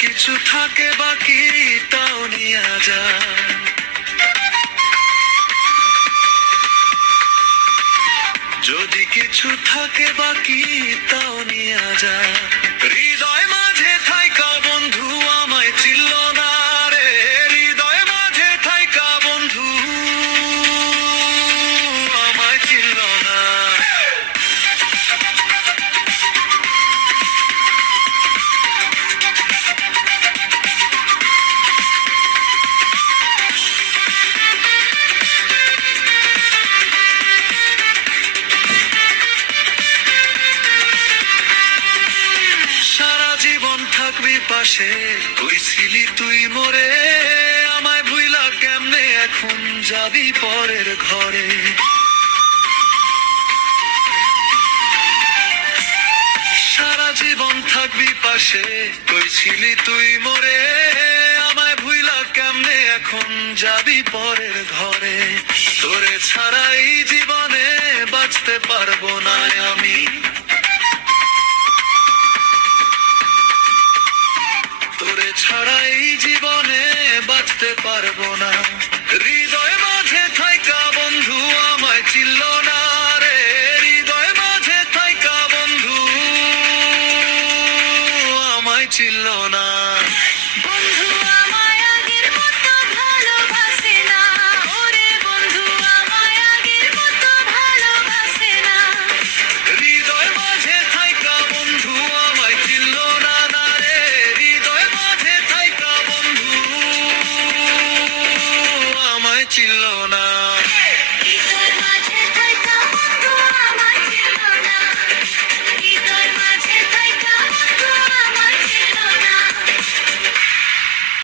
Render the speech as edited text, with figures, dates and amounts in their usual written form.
কিছু থাকে বাকি তাও নিয়ে যা, যদি কিছু থাকে বাকি তাও নিয়ে যা। হৃদয় মাঝে থাইকা বন্ধু আমায় চিনল না রে, হৃদয় মাঝে থাইকা বন্ধু আমায় চিনল না। সারা জীবন থাকবি পাশে, তুই ছিলি তুই মোরে, আমায় ভুইলা কেমনে এখন যাবি পরের ঘরে। সারা জীবন থাকবি পাশে, তুই ছিলি তুই মোরে, আমায় ভুইলা কেমনে এখন যাবি পরের ঘরে। তোরে ছাড়া এই জীবনে বাঁচতে পারবো না আমি, তোরে ছাড়া এই জীবনে বাঁচতে পারবো না। হৃদয় মাঝে থাইকা বন্ধু আমায় চিনল না রে, হৃদয় মাঝে থাইকা বন্ধু আমায় চিনল না। বন্ধু আমায়